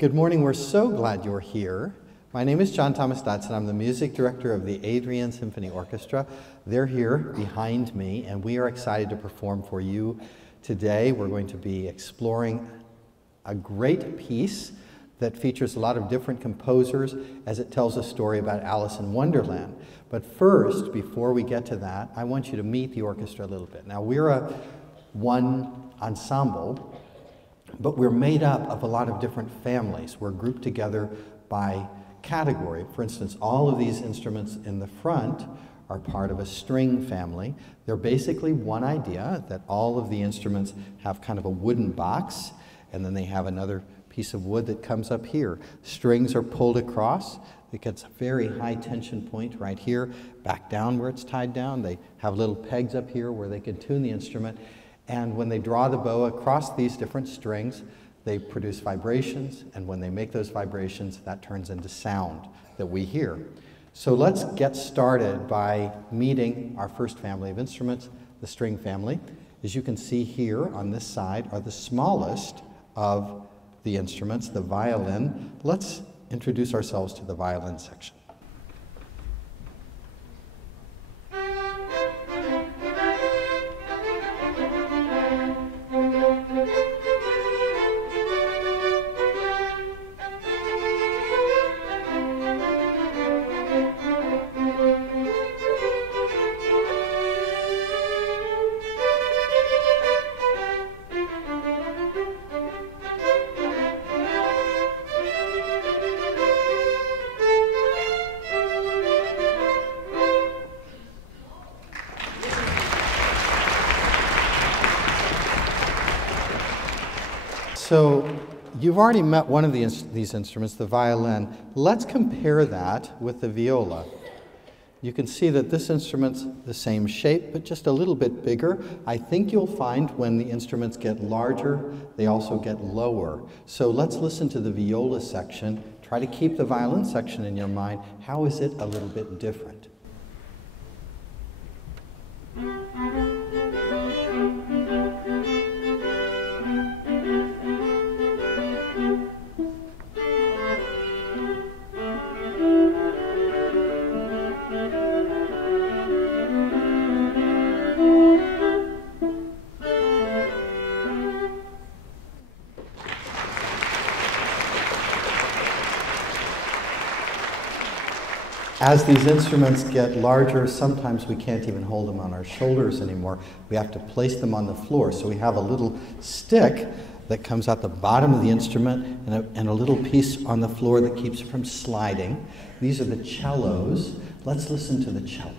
Good morning, we're so glad you're here. My name is John Thomas Dodson. I'm the music director of the Adrian Symphony Orchestra. They're here behind me, and we are excited to perform for you today. We're going to be exploring a great piece that features a lot of different composers as it tells a story about Alice in Wonderland. But first, before we get to that, I want you to meet the orchestra a little bit. Now, we're a one ensemble, but we're made up of a lot of different families. We're grouped together by category. For instance, all of these instruments in the front are part of a string family. They're basically one idea, that all of the instruments have kind of a wooden box, and then they have another piece of wood that comes up here. Strings are pulled across. It gets a very high tension point right here, back down where it's tied down. They have little pegs up here where they can tune the instrument. And when they draw the bow across these different strings, they produce vibrations, and when they make those vibrations, that turns into sound that we hear. So let's get started by meeting our first family of instruments, the string family. As you can see here on this side are the smallest of the instruments, the violin. Let's introduce ourselves to the violin section. So you've already met one of these instruments, the violin. Let's compare that with the viola. You can see that this instrument's the same shape, but just a little bit bigger. I think you'll find when the instruments get larger, they also get lower. So let's listen to the viola section. Try to keep the violin section in your mind. How is it a little bit different? As these instruments get larger, sometimes we can't even hold them on our shoulders anymore. We have to place them on the floor. So we have a little stick that comes out the bottom of the instrument and a little piece on the floor that keeps it from sliding. These are the cellos. Let's listen to the cellos.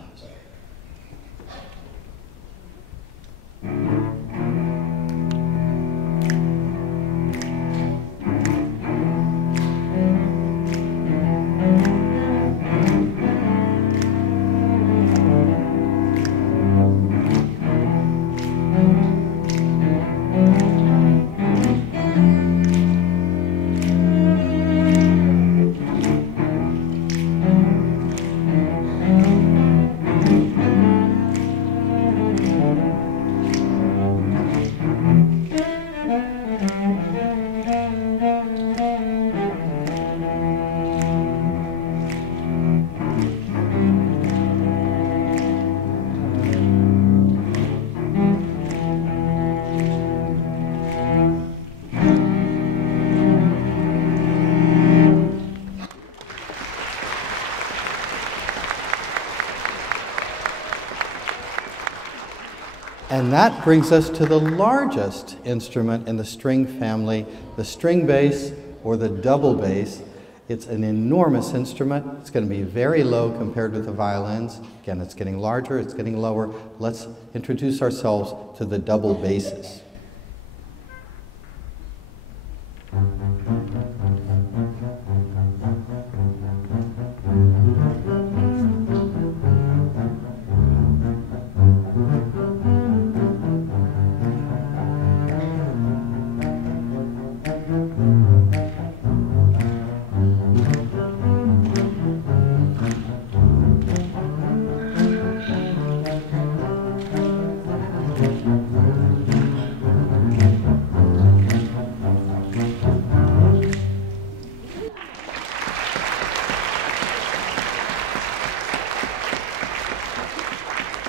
And that brings us to the largest instrument in the string family, the string bass or the double bass. It's an enormous instrument. It's going to be very low compared with the violins. Again, it's getting larger, it's getting lower. Let's introduce ourselves to the double basses.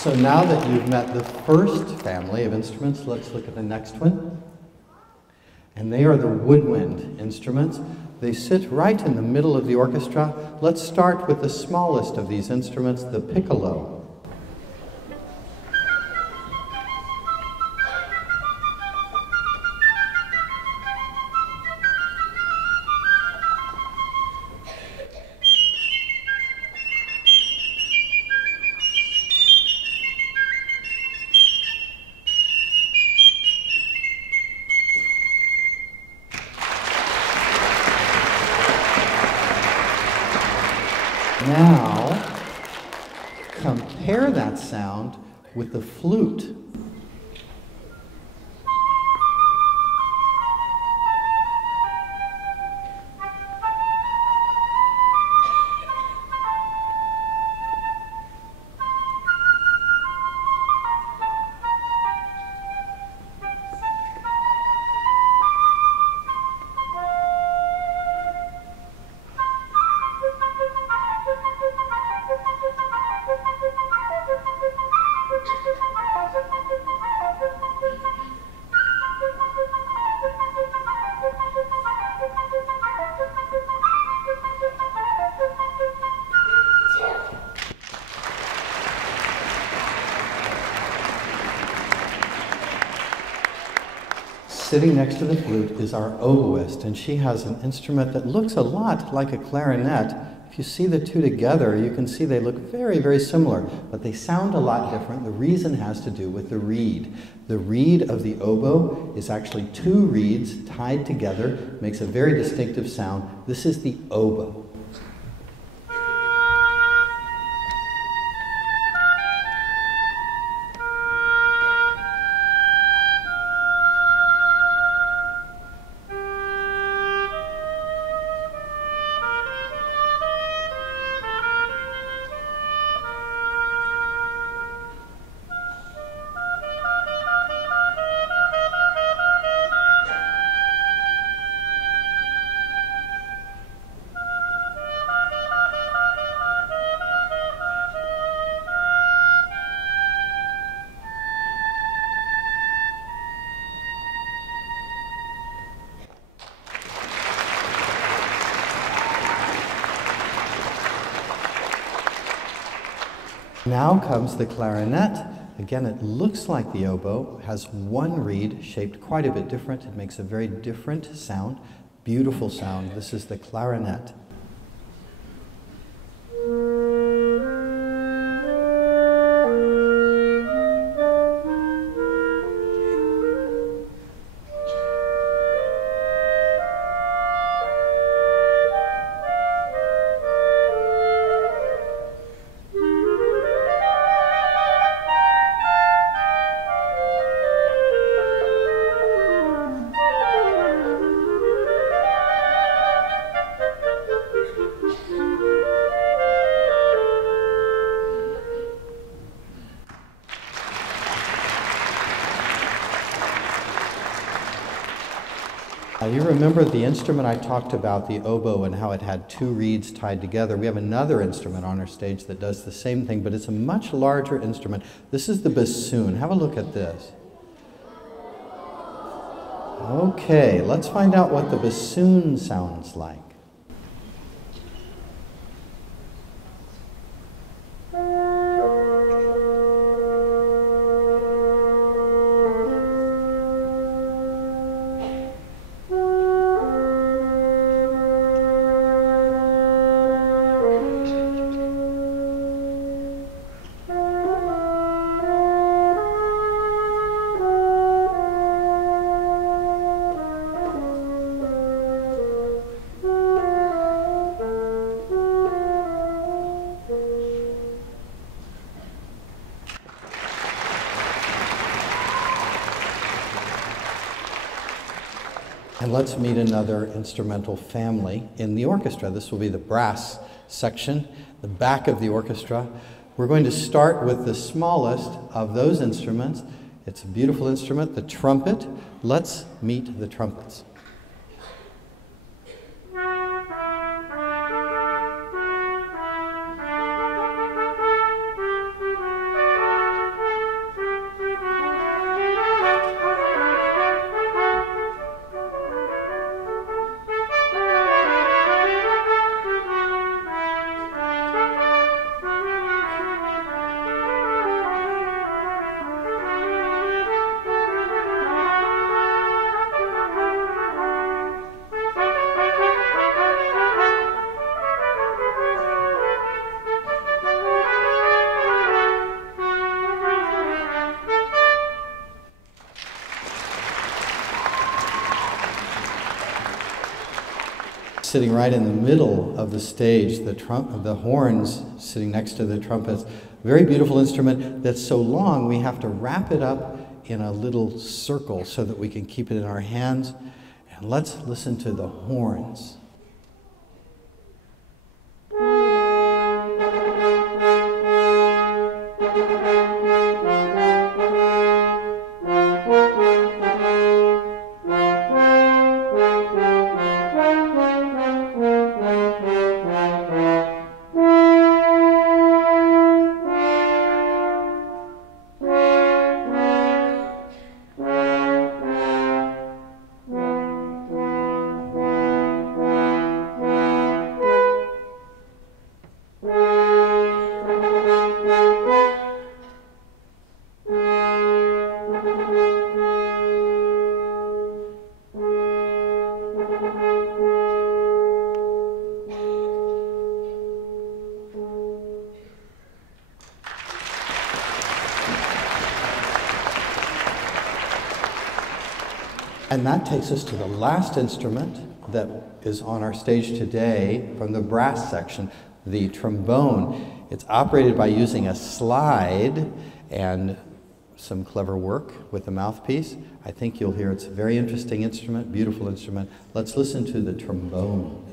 So now that you've met the first family of instruments, let's look at the next one. And they are the woodwind instruments. They sit right in the middle of the orchestra. Let's start with the smallest of these instruments, the piccolo. Now, compare that sound with the flute. Sitting next to the flute is our oboist, and she has an instrument that looks a lot like a clarinet. If you see the two together, you can see they look very, very similar, but they sound a lot different. The reason has to do with the reed. The reed of the oboe is actually two reeds tied together, makes a very distinctive sound. This is the oboe. Now comes the clarinet. Again, it looks like the oboe, has one reed shaped quite a bit different. It makes a very different sound, beautiful sound. This is the clarinet. You remember the instrument I talked about, the oboe, and how it had two reeds tied together. We have another instrument on our stage that does the same thing, but it's a much larger instrument. This is the bassoon. Have a look at this. Okay, let's find out what the bassoon sounds like. And let's meet another instrumental family in the orchestra. This will be the brass section, the back of the orchestra. We're going to start with the smallest of those instruments. It's a beautiful instrument, the trumpet. Let's meet the trumpets. sitting right in the middle of the stage, the horns sitting next to the trumpets. Very beautiful instrument that's so long we have to wrap it up in a little circle so that we can keep it in our hands. And let's listen to the horns. And that takes us to the last instrument that is on our stage today from the brass section, the trombone. It's operated by using a slide and some clever work with the mouthpiece. I think you'll hear it's a very interesting instrument, beautiful instrument. Let's listen to the trombone.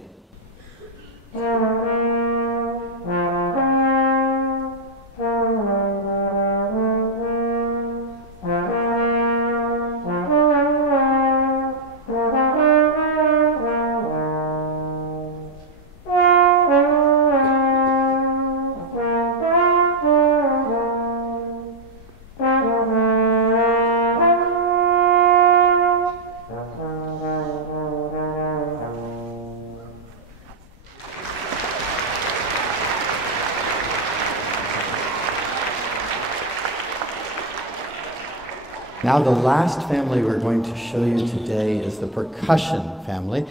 Now the last family we're going to show you today is the percussion family.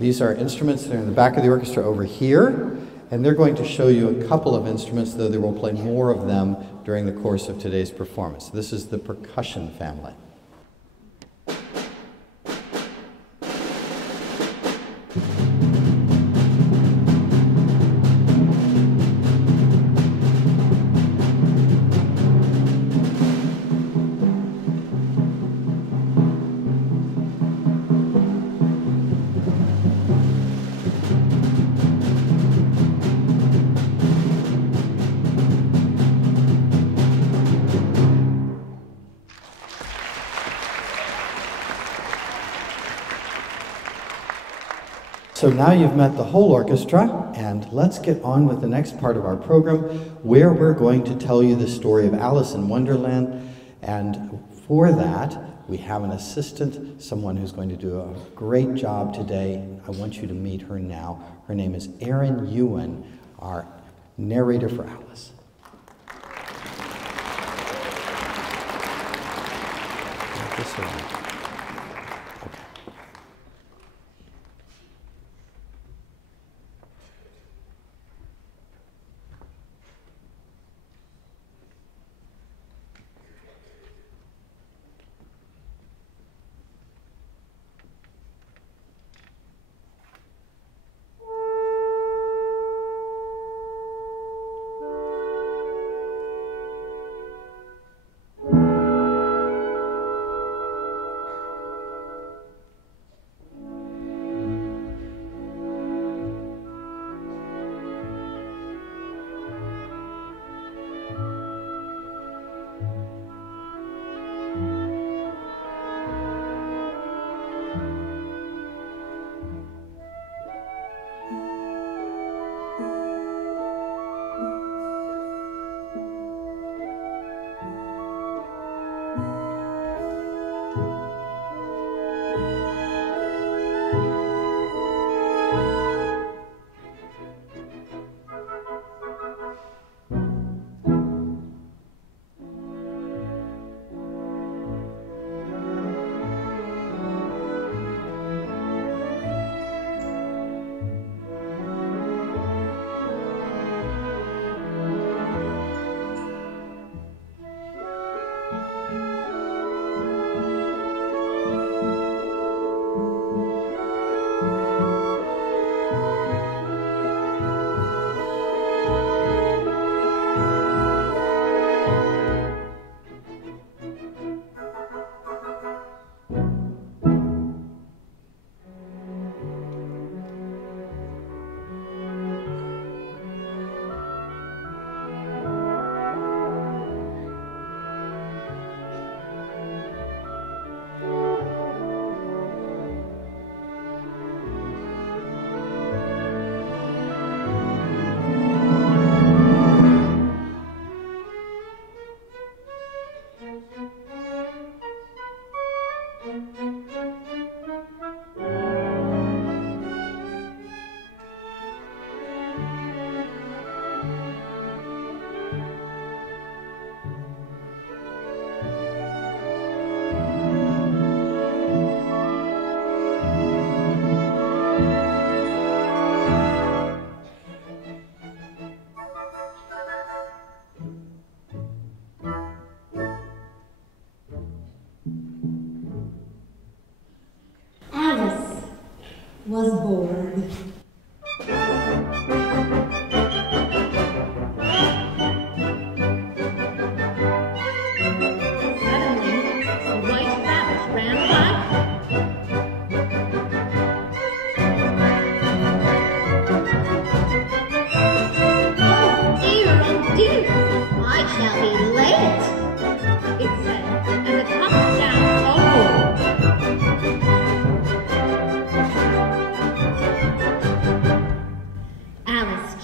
These are instruments that are in the back of the orchestra over here, and they're going to show you a couple of instruments, though they will play more of them during the course of today's performance. This is the percussion family. So now you've met the whole orchestra, and let's get on with the next part of our program, where we're going to tell you the story of Alice in Wonderland. And for that, we have an assistant, someone who's going to do a great job today. I want you to meet her now. Her name is Erin Ewan, our narrator for Alice. This one.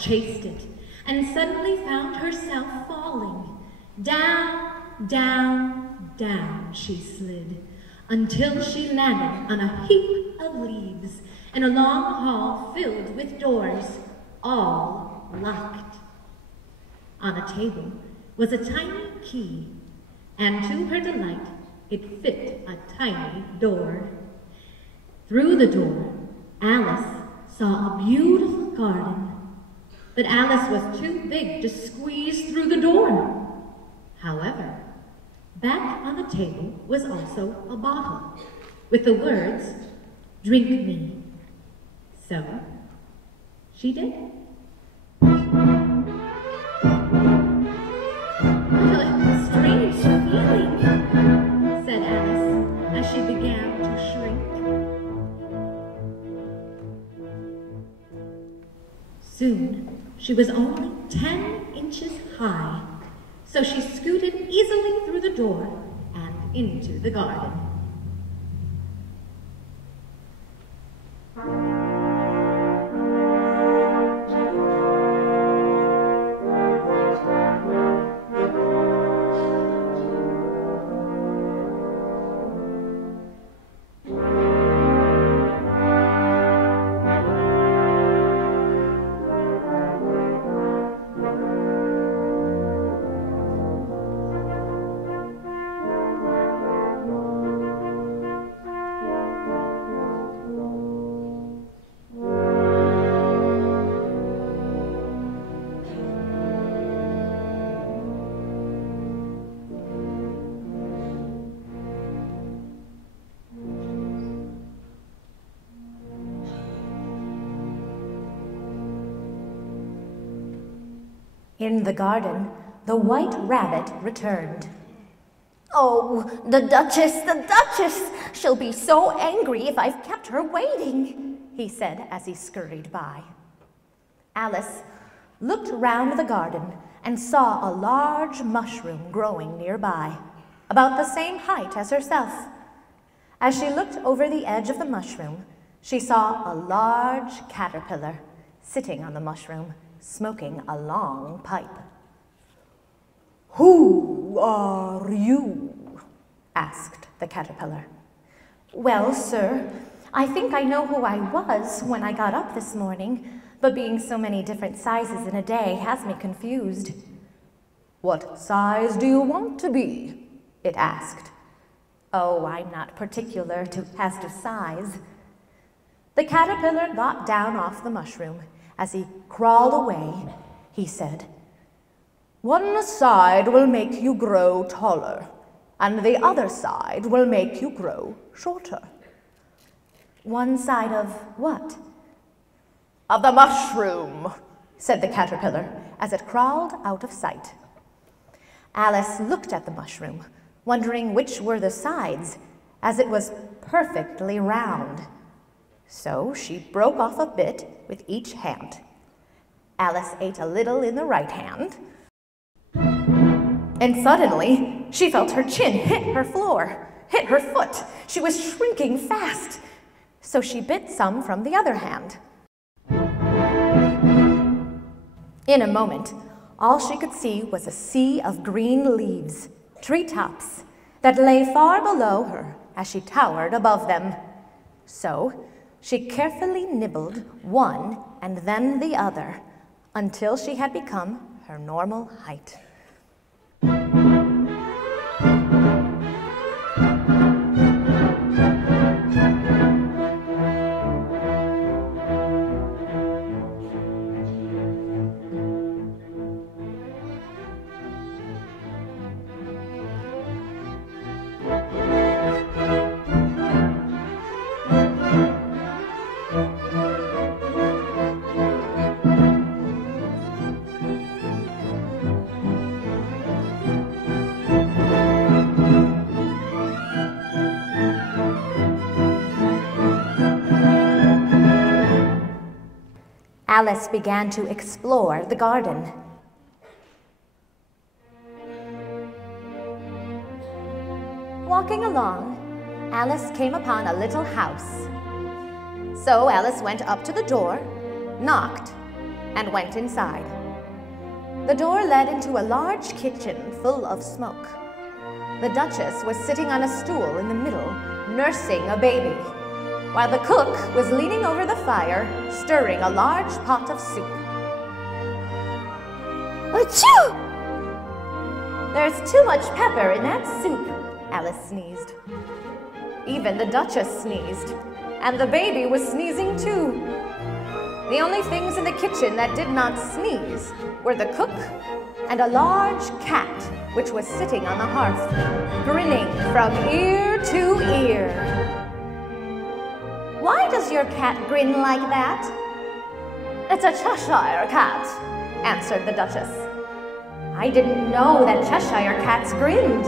chased it, and suddenly found herself falling. Down, down, down she slid, until she landed on a heap of leaves in a long hall filled with doors, all locked. On a table was a tiny key, and to her delight, it fit a tiny door. Through the door, Alice saw a beautiful garden, but Alice was too big to squeeze through the door. However, back on the table was also a bottle with the words, "Drink me." So, she did. "What a strange feeling," said Alice as she began to shrink. Soon, she was only 10 inches high, so she scooted easily through the door and into the garden. In the garden, the White Rabbit returned. "Oh, the Duchess! She'll be so angry if I've kept her waiting," he said as he scurried by. Alice looked round the garden and saw a large mushroom growing nearby, about the same height as herself. As she looked over the edge of the mushroom, she saw a large caterpillar sitting on the mushroom, smoking a long pipe. "Who are you?" asked the caterpillar. "Well, sir, I think I know who I was when I got up this morning, but being so many different sizes in a day has me confused." "What size do you want to be?" it asked. "Oh, I'm not particular as to size." The caterpillar got down off the mushroom. As he crawled away, he said, "One side will make you grow taller, and the other side will make you grow shorter." "One side of what?" "Of the mushroom," said the caterpillar as it crawled out of sight. Alice looked at the mushroom, wondering which were the sides, as it was perfectly round. So she broke off a bit with each hand. Alice ate a little in the right hand, and suddenly she felt her chin hit her floor, hit her foot. She was shrinking fast, so she bit some from the other hand. In a moment, all she could see was a sea of green leaves, treetops, that lay far below her as she towered above them. So she carefully nibbled one and then the other until she had become her normal height. Alice began to explore the garden. Walking along, Alice came upon a little house. So Alice went up to the door, knocked, and went inside. The door led into a large kitchen full of smoke. The Duchess was sitting on a stool in the middle, nursing a baby, while the cook was leaning over the fire, stirring a large pot of soup. Achoo! There's too much pepper in that soup, Alice sneezed. Even the Duchess sneezed, and the baby was sneezing too. The only things in the kitchen that did not sneeze were the cook and a large cat, which was sitting on the hearth, grinning from ear to ear. Why does your cat grin like that? It's a Cheshire cat, answered the Duchess. I didn't know that Cheshire cats grinned.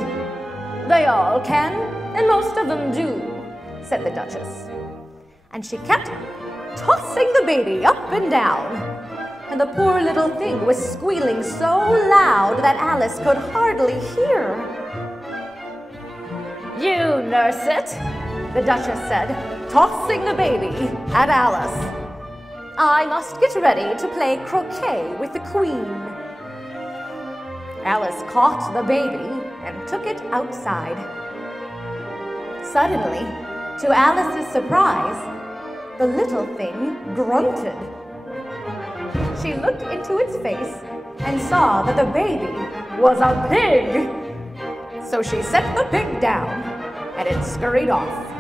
They all can, and most of them do, said the Duchess. And she kept tossing the baby up and down, and the poor little thing was squealing so loud that Alice could hardly hear. You nurse it, the Duchess said, tossing the baby at Alice. I must get ready to play croquet with the Queen. Alice caught the baby and took it outside. Suddenly, to Alice's surprise, the little thing grunted. She looked into its face and saw that the baby was a pig. So she set the pig down and it scurried off.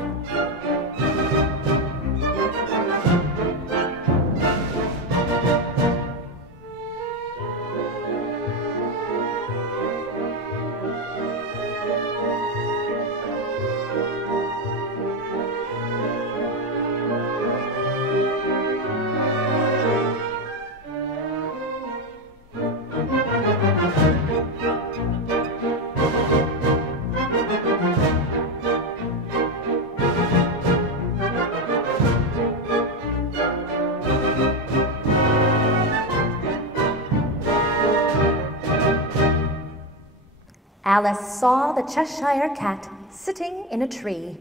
Alice saw the Cheshire cat sitting in a tree.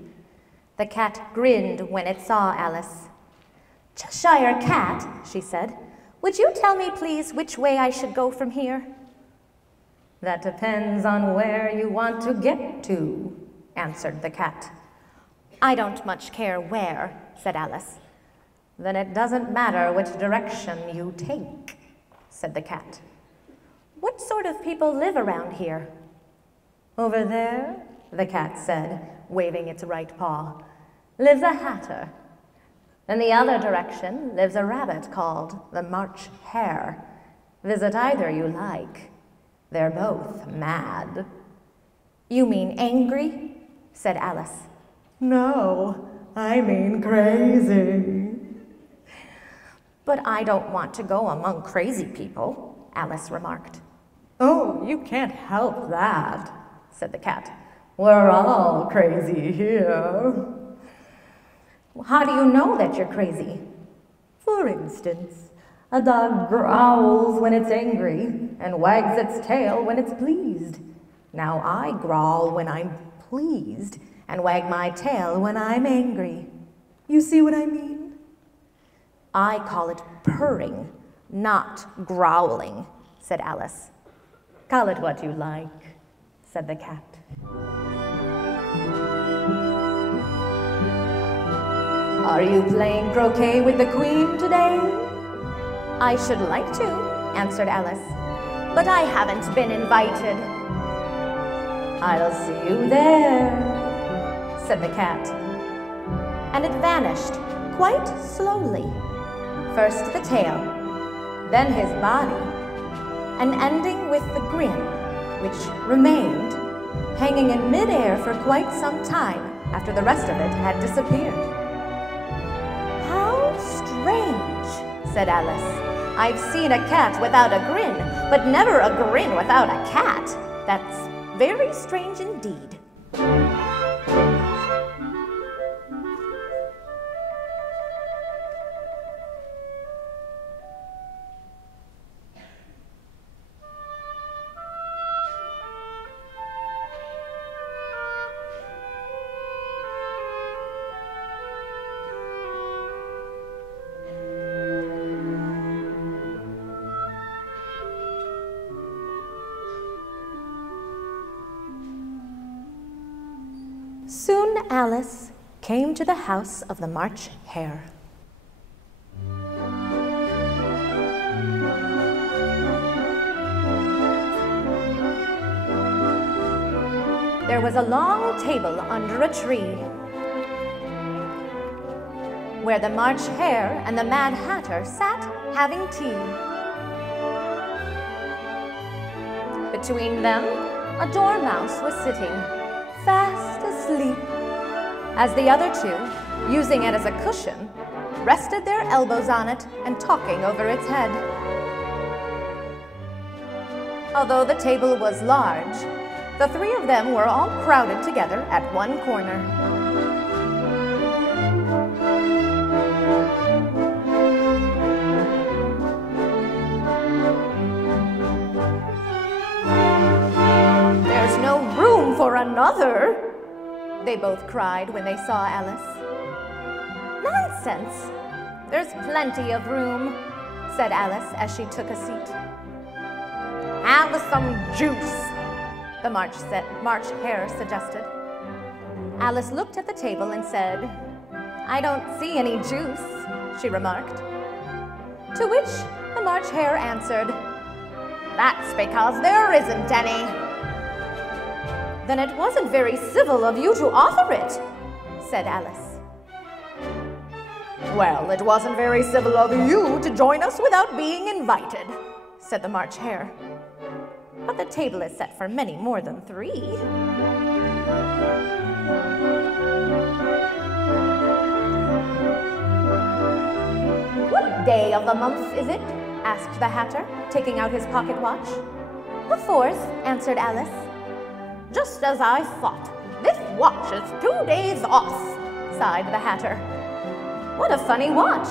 The cat grinned when it saw Alice. Cheshire cat, she said, would you tell me, please, which way I should go from here? That depends on where you want to get to, answered the cat. I don't much care where, said Alice. Then it doesn't matter which direction you take, said the cat. What sort of people live around here? Over there, the cat said, waving its right paw, lives a hatter. In the other direction lives a rabbit called the March Hare. Visit either you like. They're both mad. You mean angry? Said Alice. No, I mean crazy. But I don't want to go among crazy people, Alice remarked. Oh, you can't help that, said the cat. We're all crazy here. How do you know that you're crazy? For instance, a dog growls when it's angry and wags its tail when it's pleased. Now I growl when I'm pleased and wag my tail when I'm angry. You see what I mean? I call it purring, not growling, said Alice. Call it what you like, said the cat. Are you playing croquet with the Queen today? I should like to, answered Alice, but I haven't been invited. I'll see you there, said the cat. And it vanished quite slowly. First the tail, then his body, and ending with the grin, which remained hanging in midair for quite some time after the rest of it had disappeared. How strange, said Alice. I've seen a cat without a grin, but never a grin without a cat. That's very strange indeed. Alice came to the house of the March Hare. There was a long table under a tree where the March Hare and the Mad Hatter sat having tea. Between them, a dormouse was sitting, fast asleep, as the other two, using it as a cushion, rested their elbows on it and talking over its head. Although the table was large, the three of them were all crowded together at one corner. "There's no room for another," they both cried when they saw Alice. "Nonsense! There's plenty of room," said Alice as she took a seat. "Have some juice," the March Hare suggested. Alice looked at the table and said, "I don't see any juice," she remarked. To which the March Hare answered, "That's because there isn't any." "Then it wasn't very civil of you to offer it," said Alice. "Well, it wasn't very civil of you to join us without being invited," said the March Hare. "But the table is set for many more than three." "What day of the month is it?" asked the Hatter, taking out his pocket watch. "The 4th, answered Alice. "Just as I thought. This watch is 2 days off," sighed the Hatter. "What a funny watch,"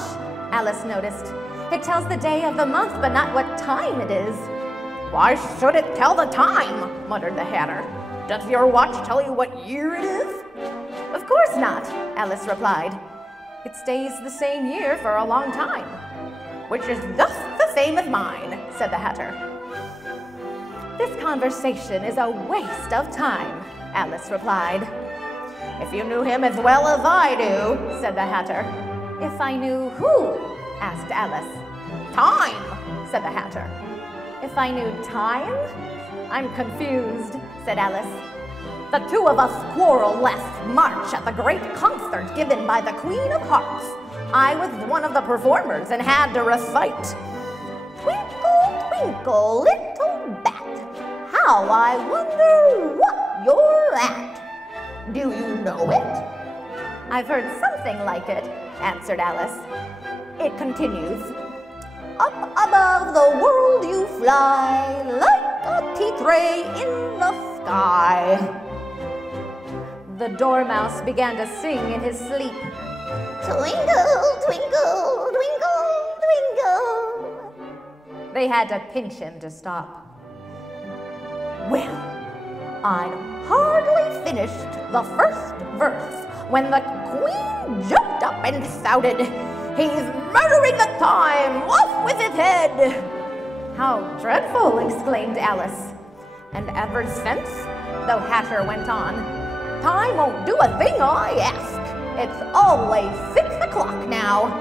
Alice noticed. "It tells the day of the month, but not what time it is." "Why should it tell the time?" muttered the Hatter. "Does your watch tell you what year it is?" "Of course not," Alice replied. "It stays the same year for a long time." "Which is just the same as mine," said the Hatter. "This conversation is a waste of time," Alice replied. "If you knew him as well as I do," said the Hatter. "If I knew who?" asked Alice. "Time," said the Hatter. "If I knew time? I'm confused," said Alice. "The two of us quarreled last March at the great concert given by the Queen of Hearts. I was one of the performers and had to recite, 'Twinkle, twinkle, little bat, how I wonder what you're at.' Do you know it?" "I've heard something like it," answered Alice. It continues, "Up above the world you fly, like a tea tray in the sky." The dormouse began to sing in his sleep, "Twinkle, twinkle, twinkle, twinkle." They had to pinch him to stop. "Well, I'd hardly finished the first verse when the Queen jumped up and shouted, 'He's murdering the time! Off with his head!'" "How dreadful!" exclaimed Alice. "And ever since," the Hatter went on, "time won't do a thing I ask. It's always 6 o'clock now.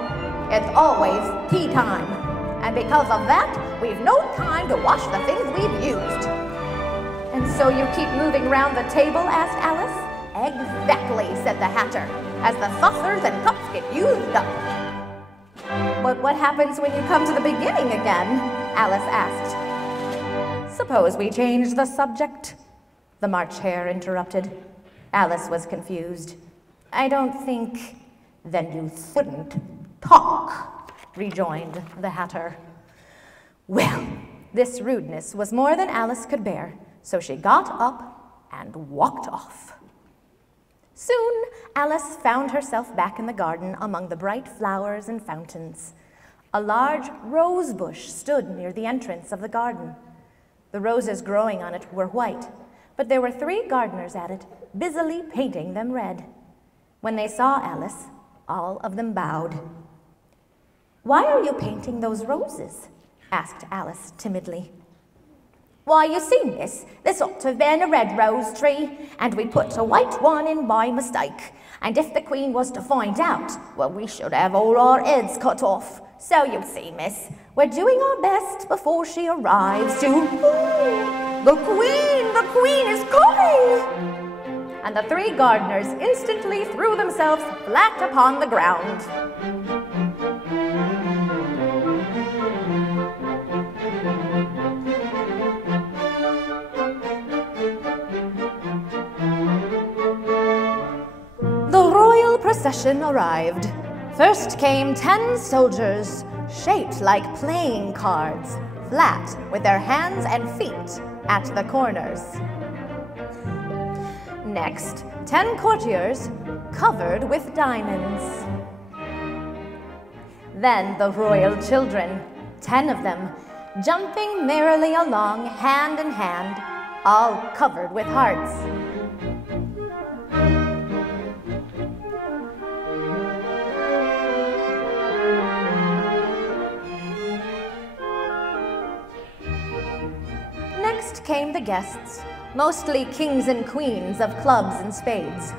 It's always tea time. And because of that, we've no time to wash the things we've used." "And so you keep moving round the table?" asked Alice. "Exactly," said the Hatter, "as the saucers and cups get used up." "But what happens when you come to the beginning again?" Alice asked. "Suppose we change the subject?" the March Hare interrupted. Alice was confused. "I don't think—" "Then you shouldn't talk," rejoined the Hatter. Well, this rudeness was more than Alice could bear, so she got up and walked off. Soon, Alice found herself back in the garden among the bright flowers and fountains. A large rose bush stood near the entrance of the garden. The roses growing on it were white, but there were 3 gardeners at it, busily painting them red. When they saw Alice, all of them bowed. "Why are you painting those roses?" asked Alice timidly. Why, you see, miss, this ought to have been a red rose tree, and we put a white one in by mistake. And if the Queen was to find out, well, we should have all our heads cut off. So you see, miss, we're doing our best before she arrives to... The Queen is coming! And the three gardeners instantly threw themselves flat upon the ground. Procession arrived. First came 10 soldiers, shaped like playing cards, flat with their hands and feet at the corners. Next, 10 courtiers covered with diamonds. Then the royal children, 10 of them, jumping merrily along hand in hand, all covered with hearts. Next came the guests, mostly kings and queens of clubs and spades.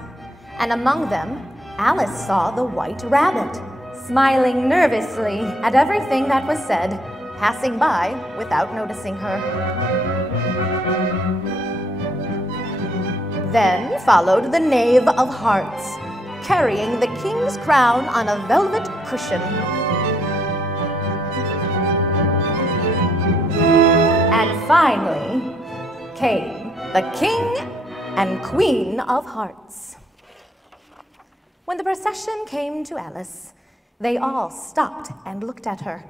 And among them, Alice saw the White Rabbit, smiling nervously at everything that was said, passing by without noticing her. Then followed the Knave of Hearts, carrying the king's crown on a velvet cushion. And finally came the King and Queen of Hearts. When the procession came to Alice, they all stopped and looked at her.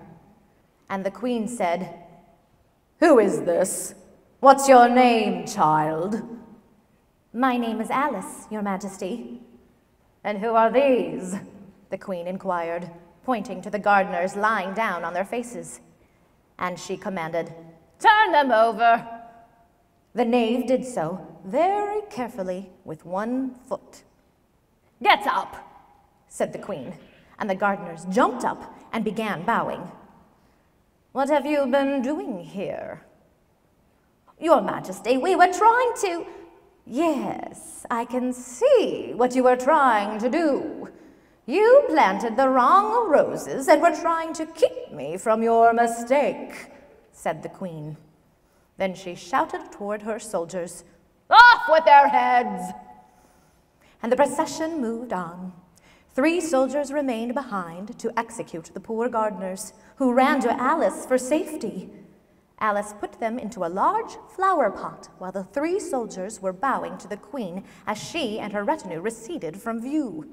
And the Queen said, "Who is this? What's your name, child?" "My name is Alice, Your Majesty." "And who are these?" the Queen inquired, pointing to the gardeners lying down on their faces. And she commanded, "Turn them over." The knave did so very carefully with one foot. "Get up," said the Queen, and the gardeners jumped up and began bowing. "What have you been doing here?" "Your Majesty, we were trying to..." "Yes, I can see what you were trying to do. You planted the wrong roses and were trying to keep me from your mistake," said the Queen. Then she shouted toward her soldiers, "Off with their heads!" And the procession moved on. 3 soldiers remained behind to execute the poor gardeners, who ran to Alice for safety. Alice put them into a large flower pot while the 3 soldiers were bowing to the Queen as she and her retinue receded from view.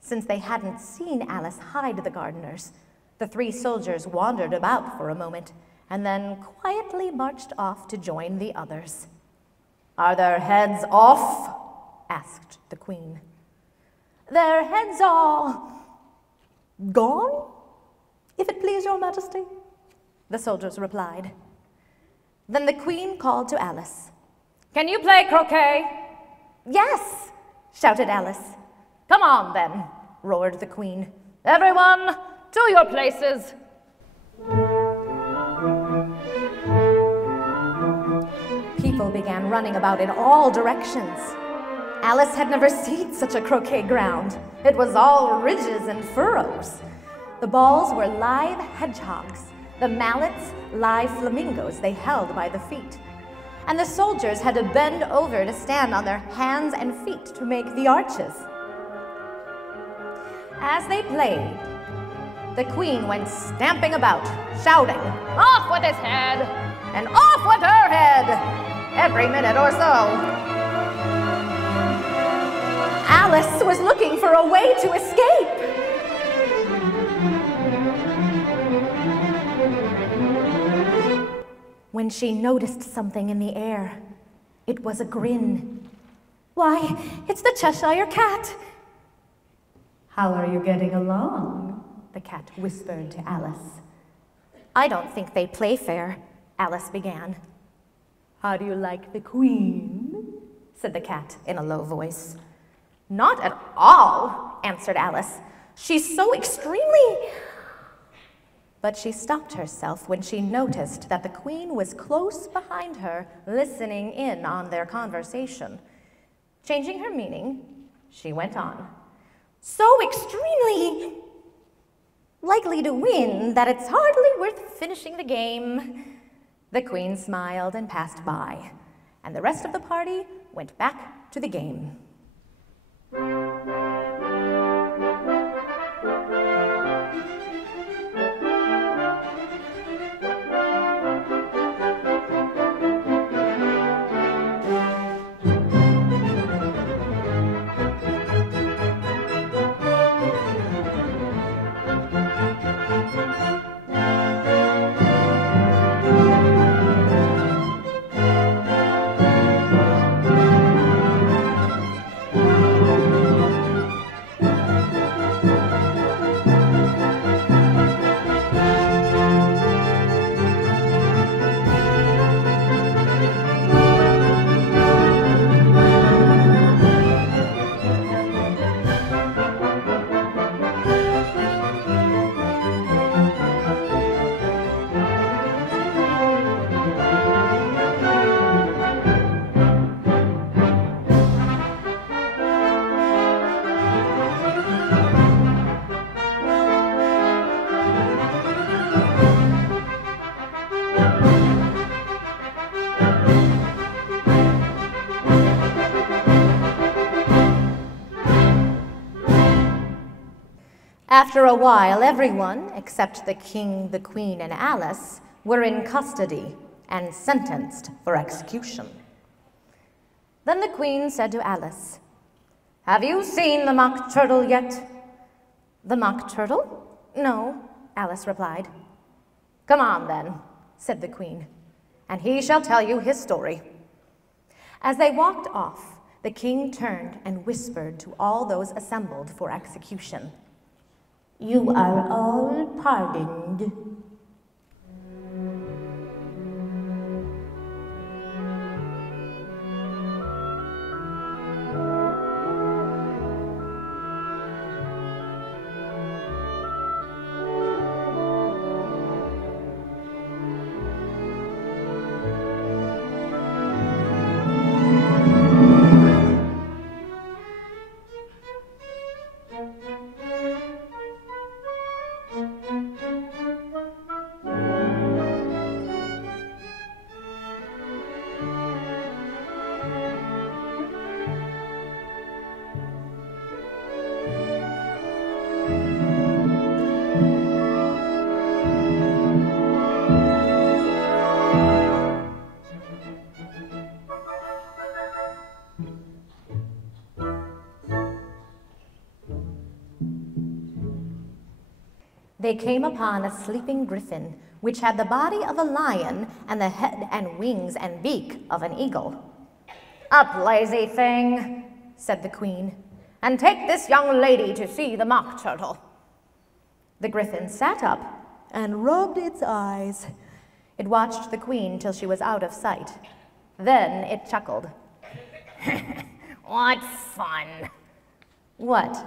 Since they hadn't seen Alice hide the gardeners, the 3 soldiers wandered about for a moment and then quietly marched off to join the others. "Are their heads off?" asked the Queen. "Their heads are gone, if it please your Majesty," the soldiers replied. Then the Queen called to Alice. "Can you play croquet?" "Yes," shouted Alice. "Come on then," roared the Queen. "Everyone, to your places." People began running about in all directions. Alice had never seen such a croquet ground. It was all ridges and furrows. The balls were live hedgehogs, the mallets live flamingos they held by the feet. And the soldiers had to bend over to stand on their hands and feet to make the arches. As they played, the Queen went stamping about, shouting, "Off with his head!" and "Off with her head!" every minute or so. Alice was looking for a way to escape. When she noticed something in the air, it was a grin. "Why, it's the Cheshire Cat." "How are you getting along?" the cat whispered to Alice. "I don't think they play fair," Alice began. "How do you like the Queen?" said the cat in a low voice. "Not at all," answered Alice. "She's so extremely..." But she stopped herself when she noticed that the queen was close behind her, listening in on their conversation. Changing her meaning, she went on. So extremely likely to win that it's hardly worth finishing the game. The queen smiled and passed by, and the rest of the party went back to the game. After a while, everyone, except the king, the queen, and Alice, were in custody and sentenced for execution. Then the queen said to Alice, "Have you seen the Mock Turtle yet?" "The Mock Turtle? No," Alice replied. "Come on, then," said the queen, "and he shall tell you his story." As they walked off, the king turned and whispered to all those assembled for execution, "You are all pardoned." They came upon a sleeping griffin, which had the body of a lion and the head and wings and beak of an eagle. "Up, lazy thing," said the queen, "and take this young lady to see the Mock Turtle." The griffin sat up and rubbed its eyes. It watched the queen till she was out of sight. Then it chuckled. What fun. "What?"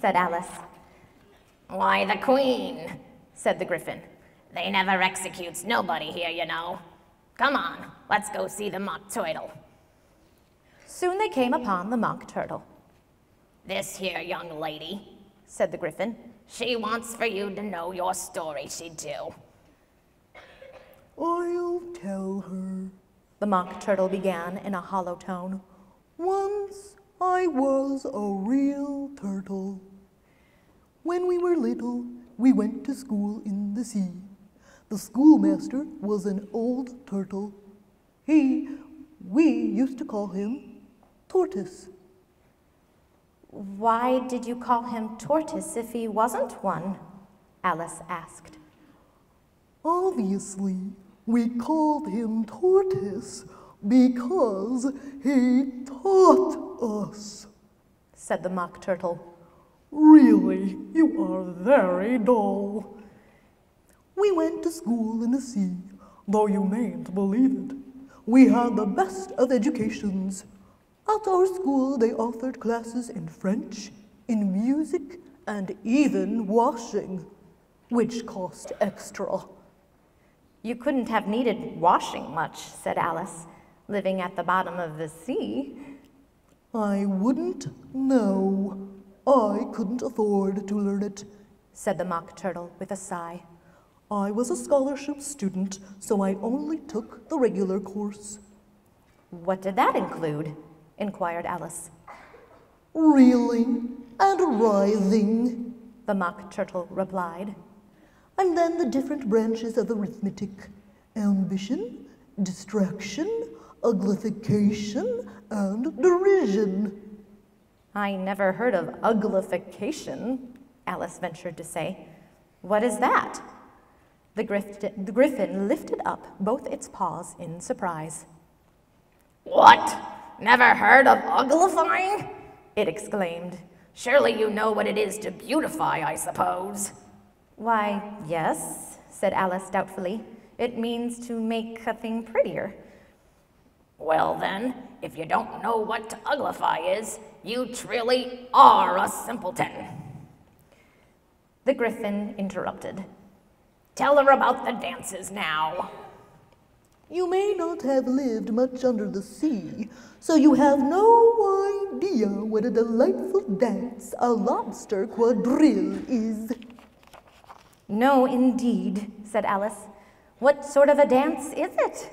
said Alice. Why, the queen, said the griffin. They never executes nobody here, you know. Come on, let's go see the Mock Turtle. Soon they came upon the Mock Turtle. This here young lady, said the griffin, she wants for you to know your story, she do. "I'll tell her," the Mock Turtle began in a hollow tone. "Once I was a real turtle. When we were little, we went to school in the sea. The schoolmaster was an old turtle. We used to call him Tortoise." "Why did you call him Tortoise if he wasn't one?" Alice asked. "Obviously, we called him Tortoise because he taught us," said the Mock Turtle. "Really, you are very dull. We went to school in the sea, though you mayn't believe it. We had the best of educations. At our school, they offered classes in French, in music, and even washing. which cost extra. You couldn't have needed washing much, said Alice, living at the bottom of the sea. I wouldn't know. I couldn't afford to learn it, said the Mock Turtle with a sigh. I was a scholarship student, so I only took the regular course. What did that include? Inquired Alice. Reeling and writhing, The Mock Turtle replied. and then the different branches of arithmetic: ambition, distraction, uglification, and derision. I never heard of uglification, Alice ventured to say. What is that? The griffin lifted up both its paws in surprise. What? Never heard of uglifying? It exclaimed. Surely you know what it is to beautify, I suppose. Why, yes, said Alice doubtfully. It means to make a thing prettier. Well then, if you don't know what to uglify is, you truly are a simpleton. The griffin interrupted. Tell her about the dances now. You may not have lived much under the sea, so you have no idea what a delightful dance a lobster quadrille is. No, indeed, said Alice. What sort of a dance is it?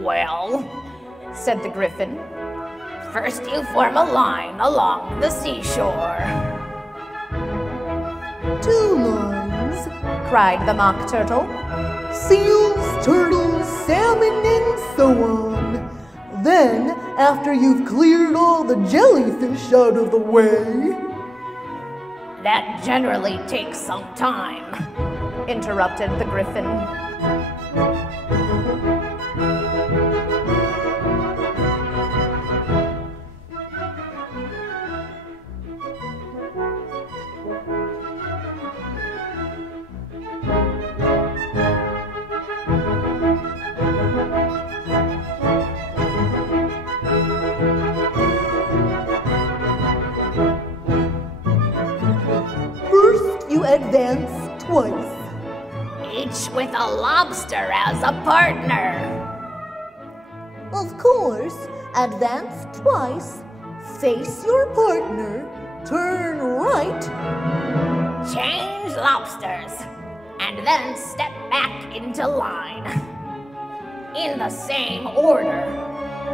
Well, said the griffin. First you form a line along the seashore. 2 lines. Cried the Mock Turtle. Seals, turtles, salmon, and so on. Then, after you've cleared all the jellyfish out of the way... That generally takes some time, interrupted the griffin. Advance twice. Each with a lobster as a partner. Of course, advance twice, face your partner, turn right, change lobsters, and then step back into line. In the same order,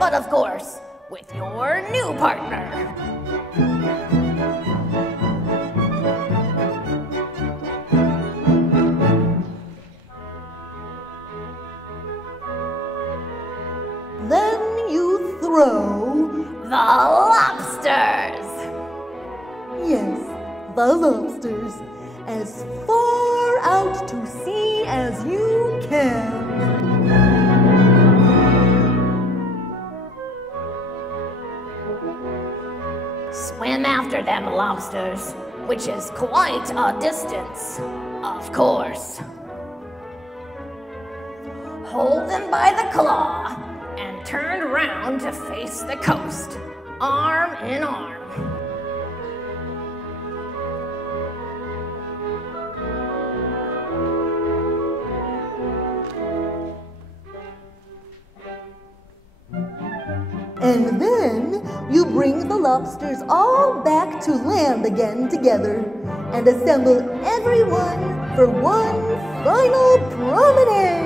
but of course, with your new partner. Then you throw the lobsters. Yes, the lobsters, as far out to sea as you can. Swim after them lobsters, which is quite a distance, of course. Hold them by the claw and turn around to face the coast, arm in arm. And then you bring the lobsters all back to land again together and assemble everyone for one final promenade.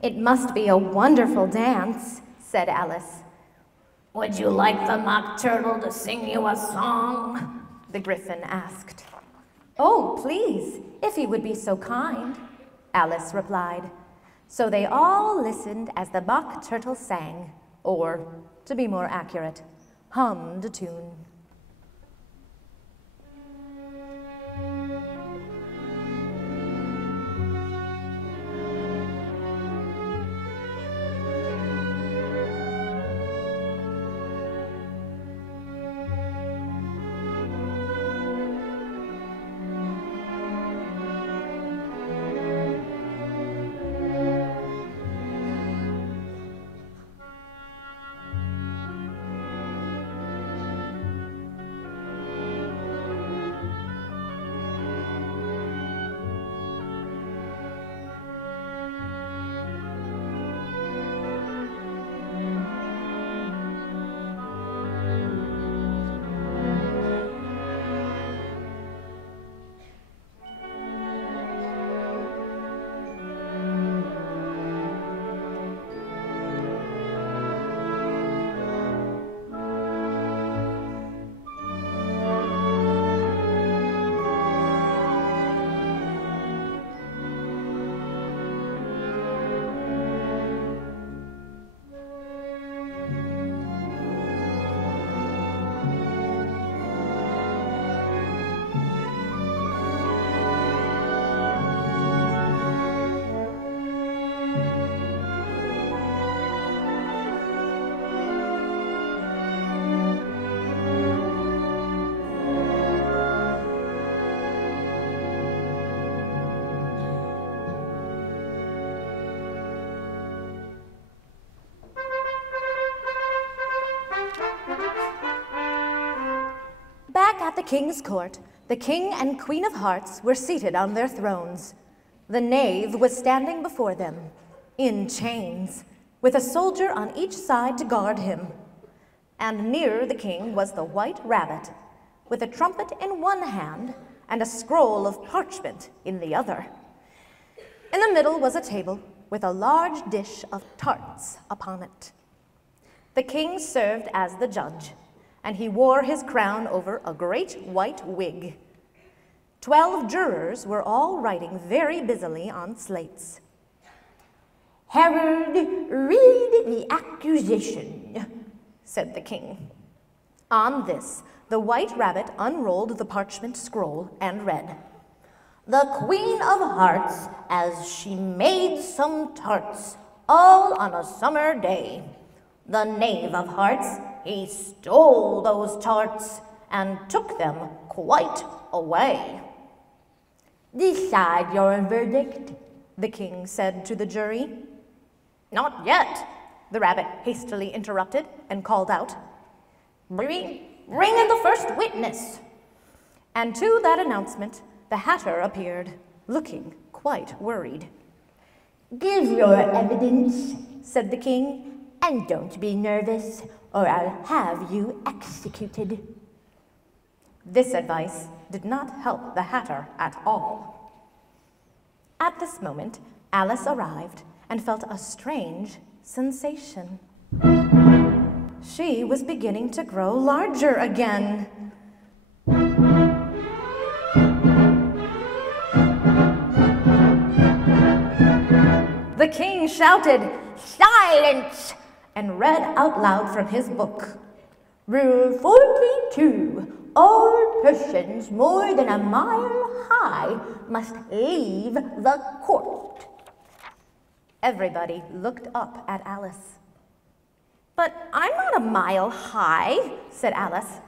It must be a wonderful dance, said Alice. Would you like the Mock Turtle to sing you a song? The Gryphon asked. Oh, please, if he would be so kind, Alice replied. So they all listened as the Mock Turtle sang, or, to be more accurate, hummed a tune. Back at the king's court, the king and queen of hearts were seated on their thrones. The knave was standing before them, in chains, with a soldier on each side to guard him. And near the king was the white rabbit, with a trumpet in one hand and a scroll of parchment in the other. In the middle was a table with a large dish of tarts upon it. The king served as the judge, and he wore his crown over a great white wig. 12 jurors were all writing very busily on slates. Herald, read the accusation, said the king. On this, the white rabbit unrolled the parchment scroll and read, The Queen of Hearts, as she made some tarts, all on a summer day. The Knave of Hearts, he stole those tarts and took them quite away. Decide your verdict, the king said to the jury. Not yet, the rabbit hastily interrupted and called out, Bring in the first witness. And to that announcement, the hatter appeared, looking quite worried. Give your evidence, said the king, and don't be nervous, or I'll have you executed. This advice did not help the hatter at all. At this moment, Alice arrived and felt a strange sensation. She was beginning to grow larger again. The king shouted, "Silence!" and read out loud from his book. Rule 42, all persons more than a mile high must leave the court. Everybody looked up at Alice. But I'm not a mile high, said Alice.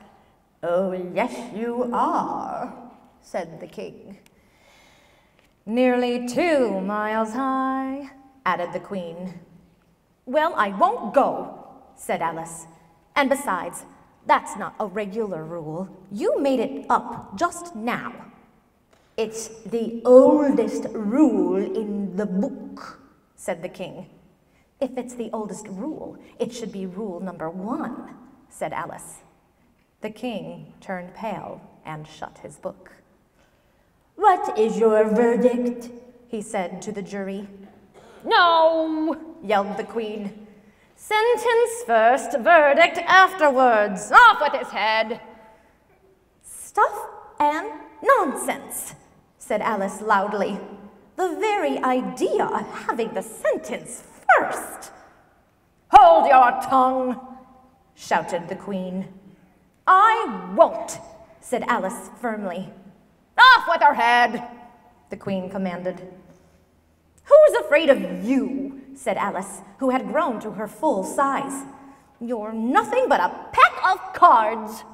Oh, yes, you are, said the king. Nearly 2 miles high, added the queen. Well, I won't go, said Alice. And besides, that's not a regular rule. You made it up just now. It's the oldest rule in the book, said the king. If it's the oldest rule, it should be rule number 1, said Alice. The king turned pale and shut his book. What is your verdict? He said to the jury. No, yelled the queen. Sentence first, verdict afterwards. Off with his head. Stuff and nonsense, said Alice loudly. The very idea of having the sentence first. Hold your tongue, shouted the Queen. I won't, said Alice firmly. Off with her head, the Queen commanded. Who's afraid of you, said Alice, who had grown to her full size. You're nothing but a pack of cards.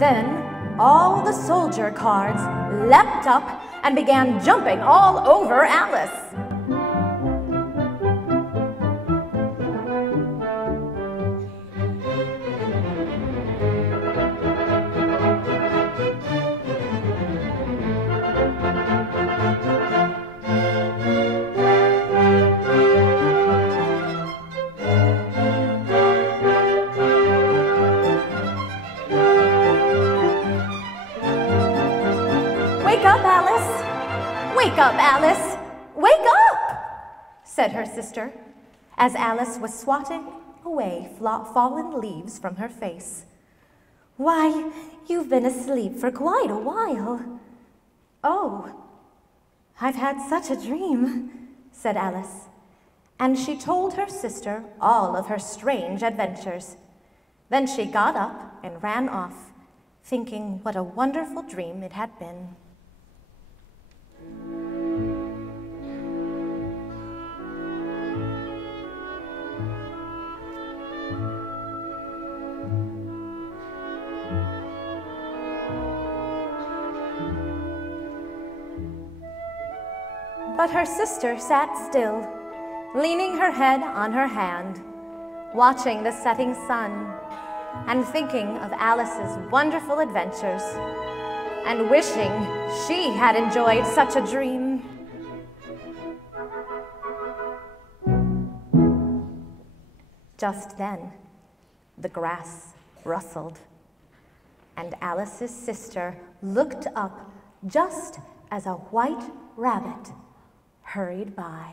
Then all the soldier cards leapt up and began jumping all over Alice. Wake up, Alice! Wake up, Alice! Wake up! Said her sister, as Alice was swatting away fallen leaves from her face. Why, you've been asleep for quite a while. Oh, I've had such a dream, said Alice, and she told her sister all of her strange adventures. Then she got up and ran off, thinking what a wonderful dream it had been. But her sister sat still, leaning her head on her hand, watching the setting sun, and thinking of Alice's wonderful adventures, and wishing she had enjoyed such a dream. Just then, the grass rustled, and Alice's sister looked up just as a white rabbit hurried by.